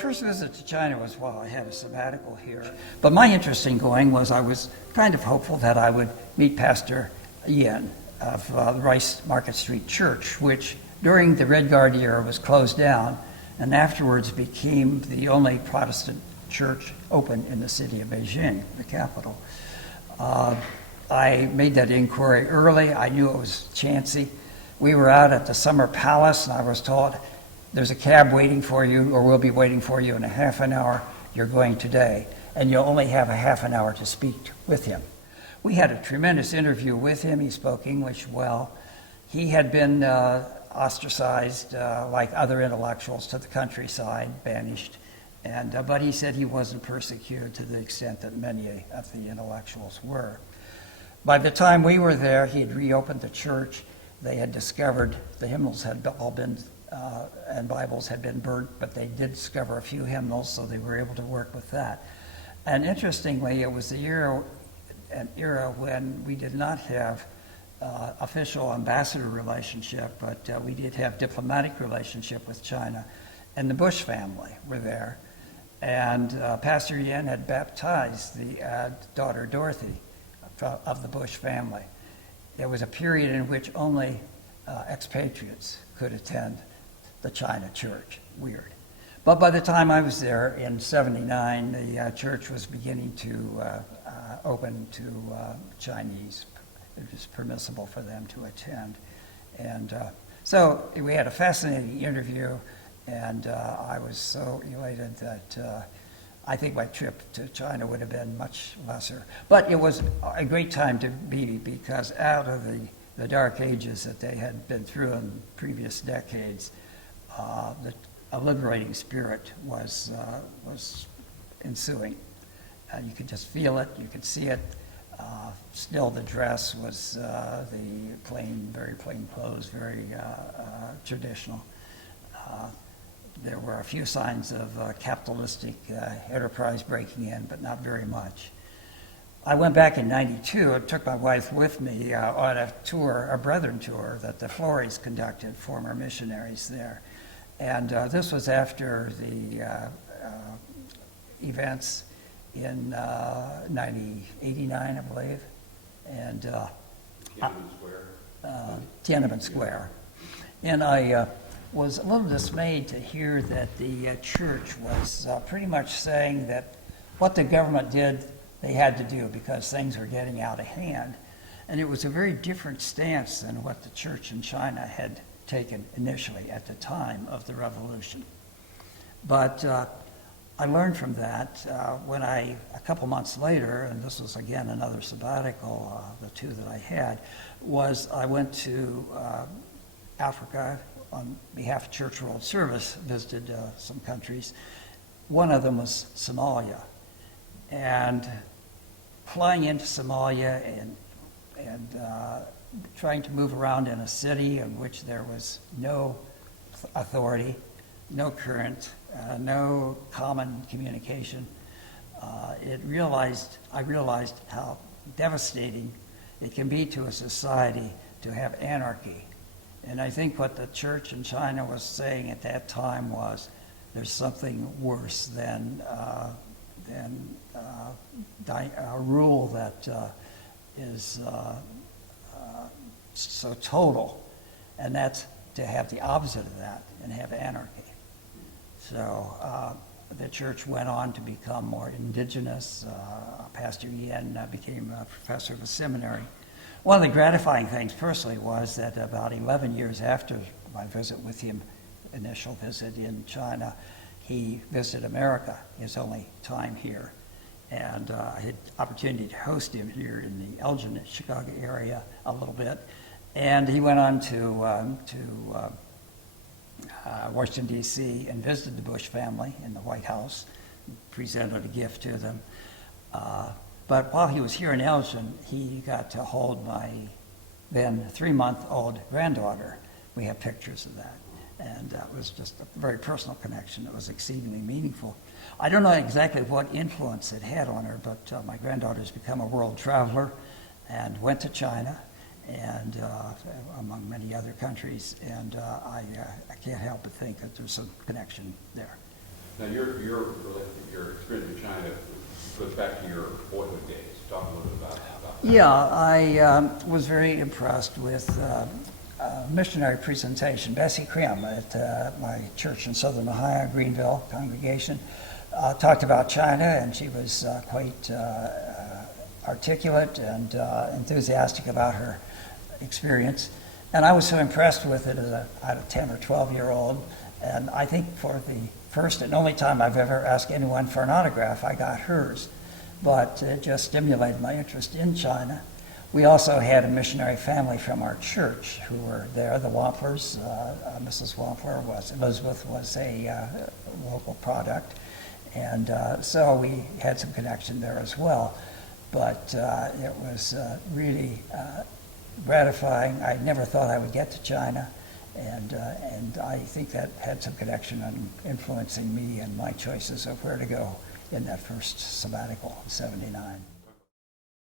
first visit to China was while I had a sabbatical here. But my interest in going was I was kind of hopeful that I would meet Pastor Ian of the Rice Market Street Church, which during the Red Guard era was closed down and afterwards became the only Protestant church open in the city of Beijing, the capital. I made that inquiry early. I knew it was chancy. We were out at the Summer Palace, and I was told, there's a cab waiting for you, or we'll be waiting for you in a half an hour. You're going today, and you'll only have a half an hour to speak with him. We had a tremendous interview with him. He spoke English well. He had been ostracized, like other intellectuals, to the countryside, banished. But he said he wasn't persecuted to the extent that many of the intellectuals were. By the time we were there, he had reopened the church. They had discovered the hymnals had all been, and Bibles had been burnt, but they did discover a few hymnals, so they were able to work with that. And interestingly, it was an era when we did not have official ambassador relationship, but we did have diplomatic relationship with China. And the Bush family were there. And Pastor Yen had baptized the daughter Dorothy of the Bush family. There was a period in which only expatriates could attend the China church. Weird. But by the time I was there in '79, the church was beginning to open to Chinese. It was permissible for them to attend. And so we had a fascinating interview, and I was so elated that I think my trip to China would have been much lesser. But it was a great time to be, because out of the dark ages that they had been through in previous decades, a liberating spirit was ensuing. You could just feel it, you could see it. Still, the dress was very plain clothes, very traditional. There were a few signs of capitalistic enterprise breaking in, but not very much. I went back in '92 and took my wife with me on a tour, a brethren tour that the Flores conducted, former missionaries there. And this was after the events in '89, I believe, and Tiananmen Square. And I was a little dismayed to hear that the church was pretty much saying that what the government did, they had to do because things were getting out of hand. And it was a very different stance than what the church in China had taken initially at the time of the revolution. But I learned from that when a couple months later, and this was again another sabbatical, the two that I had, was I went to Africa on behalf of Church World Service, visited some countries. One of them was Somalia. And flying into Somalia and trying to move around in a city in which there was no authority, no current, no common communication, I realized how devastating it can be to a society to have anarchy. And I think what the church in China was saying at that time was, there's something worse than a rule that is so total, and that's to have the opposite of that and have anarchy. So the church went on to become more indigenous. Pastor Yen became a professor of a seminary. One of the gratifying things personally was that about 11 years after my visit with him, initial visit in China, he visited America, his only time here. And I had opportunity to host him here in the Elgin, Chicago area a little bit. And he went on to Washington, D.C. and visited the Bush family in the White House, presented a gift to them. But while he was here in Elgin, he got to hold my then 3-month-old granddaughter. We have pictures of that. And that was just a very personal connection. It was exceedingly meaningful. I don't know exactly what influence it had on her, but my granddaughter's become a world traveler and went to China and among many other countries. And I can't help but think that there's some connection there. Now, your experience in China goes back to your boyhood days. Talk a little bit about that. Yeah, I was very impressed with missionary presentation. Bessie Krim at my church in Southern Ohio, Greenville congregation, talked about China, and she was quite articulate and enthusiastic about her experience. And I was so impressed with it as a 10 or 12-year-old. And I think for the first and only time I've ever asked anyone for an autograph, I got hers. But it just stimulated my interest in China. We also had a missionary family from our church who were there, the Wamplers. Mrs. Wampler Elizabeth was a local product. And so we had some connection there as well. But it was really gratifying. I never thought I would get to China. And I think that had some connection on influencing me and my choices of where to go in that first sabbatical in '79.